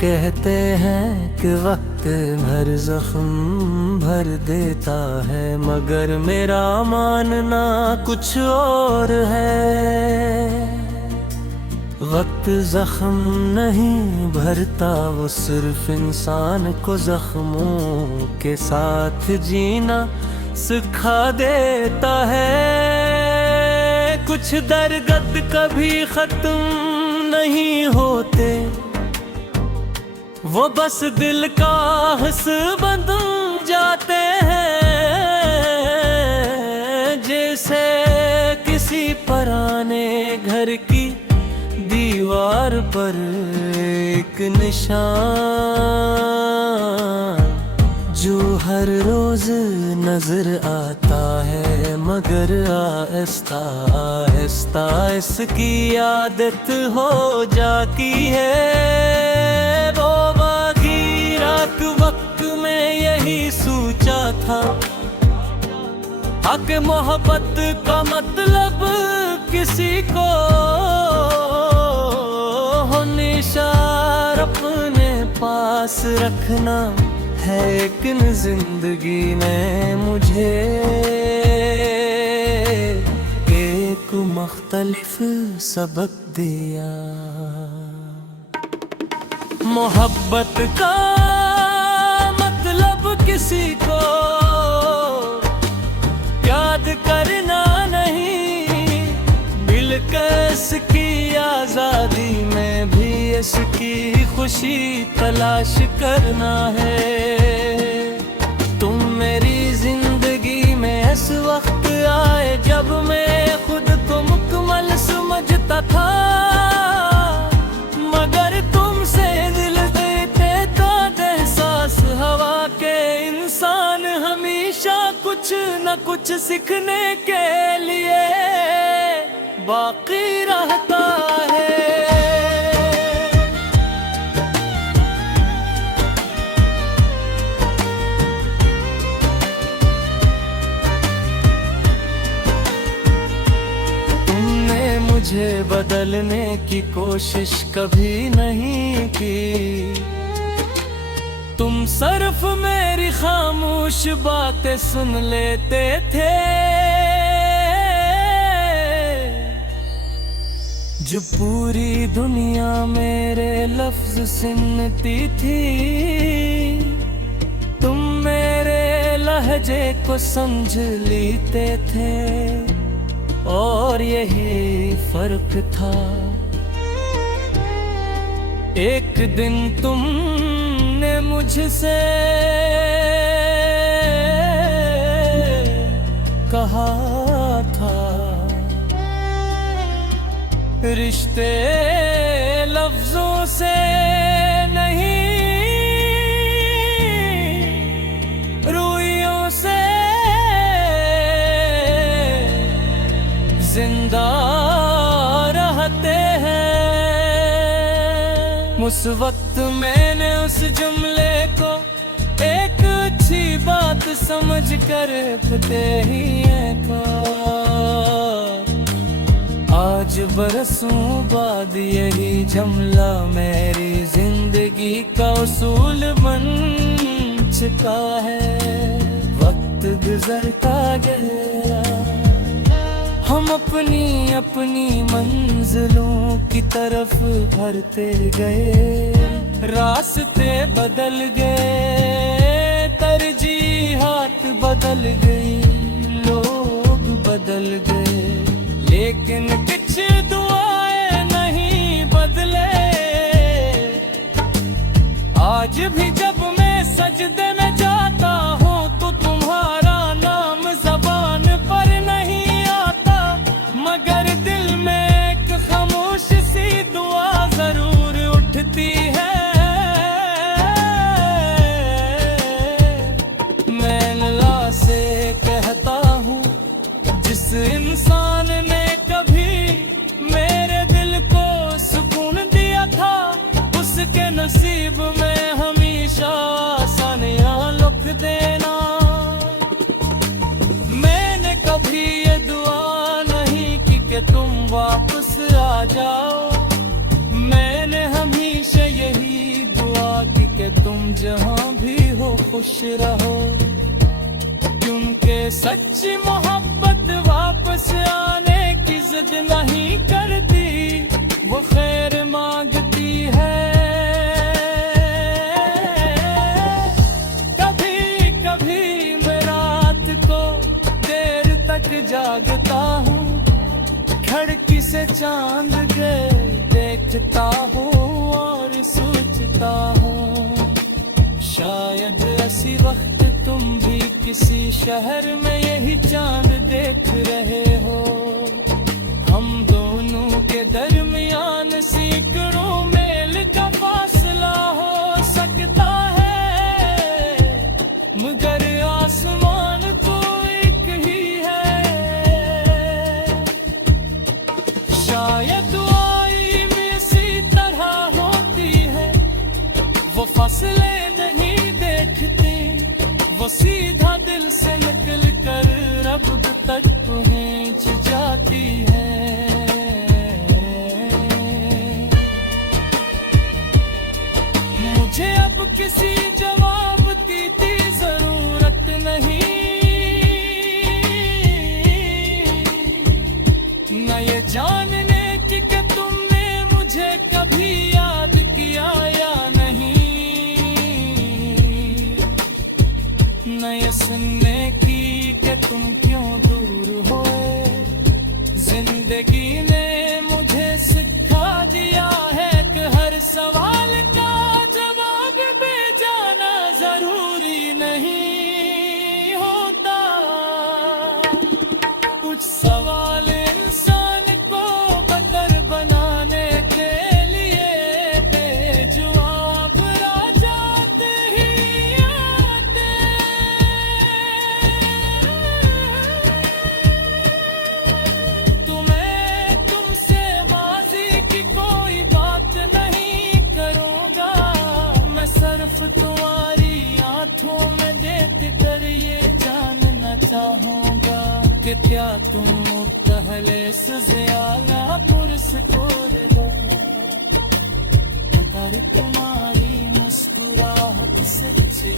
कहते हैं कि वक्त हर जख्म भर देता है, मगर मेरा मानना कुछ और है। वक्त जख्म नहीं भरता, वो सिर्फ इंसान को जख्मों के साथ जीना सिखा देता है। कुछ दर्द कभी खत्म नहीं होते, वो बस दिल का हिस्सा बन जाते हैं। जैसे किसी पुराने घर की दीवार पर एक निशान, जो हर रोज नजर आता है, मगर आहिस्ता आहिस्ता इसकी आदत हो जाती है। वो बाकी रात वक्त में यही सोचा था, हक मोहब्बत का मतलब किसी को हमेशा अपने पास रखना है। लेकिन जिंदगी ने मुझे एक मुख्तलिफ सबक दिया। मोहब्बत का मतलब किसी को याद करना नहीं, मिलकर की आजादी में भी इसकी खुशी तलाश करना है। तुम मेरी जिंदगी में इस वक्त आए जब मैं खुद को मुकम्मल समझता था, मगर तुमसे दिल देते था एहसास हवा के। इंसान हमेशा कुछ न कुछ सीखने के लिए बाकी रहता है। तुमने मुझे बदलने की कोशिश कभी नहीं की, तुम सिर्फ मेरी खामोश बातें सुन लेते थे। जो पूरी दुनिया मेरे लफ्ज सुनती थी, तुम मेरे लहजे को समझ लेते थे, और यही फर्क था। एक दिन तुमने मुझसे कहा था, रिश्ते लफ्जों से नहीं, रूइयों से जिंदा रहते हैं। उस वक्त मैंने उस जुमले को एक अच्छी बात समझ कर खुदे ही आज बरसों बाद यही जुमला मेरी जिंदगी का उसूल बन चुका है। वक्त गुजरता गया, हम अपनी अपनी मंजिलों की तरफ बढ़ते गए। रास्ते बदल गए, तरजीहात बदल गई, लोग बदल गए, लेकिन कुछ दुआएं नहीं बदले। आज भी जब मैं सजदे में जाता हूँ तो तुम्हारा नाम ज़बान पर नहीं आता, मगर दिल में एक खामोश सी दुआ जरूर उठती है। मैं अल्लाह से कहता हूँ, जिस इंसान ने उसके नसीब में हमेशा आसानियां लिख देना। मैंने कभी ये दुआ नहीं की कि तुम वापस आ जाओ, मैंने हमेशा यही कि तुम जहां भी हो खुश रहो, क्योंकि सच्ची मोहब्बत वापस आने की जिद नहीं करती, वो खैर मांगती है। कभी कभी मैं रात को देर तक जागता हूँ, खिड़की से चांद के देखता हूँ और सोचता हूँ, शायद इसी वक्त तुम भी किसी शहर में यही चांद देख रहे हो। हम दोनों के दरमियान सैकड़ों मील का फासला हो सकता है, मगर आसमान तो एक ही है। शायद दुआई में इसी तरह होती है, वो फासले नहीं देखती, वो सीधा दिल से निकल कर रब तक पहुंच जाती है। मुझे अब किसी जवाब की जरूरत नहीं, न ये जानने की कि तुमने मुझे कभी याद किया या नहीं, न ये सुनने की कि तुम क्यों दूर होए। जिंदगी ने मुझे सिखा दिया है कि हर सवाल का जवाब दे जाना जरूरी नहीं होता। कुछ सवाल इंसान को बदर बनाने के लिए बेजवाब रह जाते ही आते। तुमसे माजी की कोई बात नहीं करूँगा, मैं सिर्फ तुम्हारी आंखों में देख कर ये जानना चाहूँगा कि क्या तुम पहले से ज्यादा पुरस्कार हो, अगर तुम्हारी मुस्कुराहट सच्ची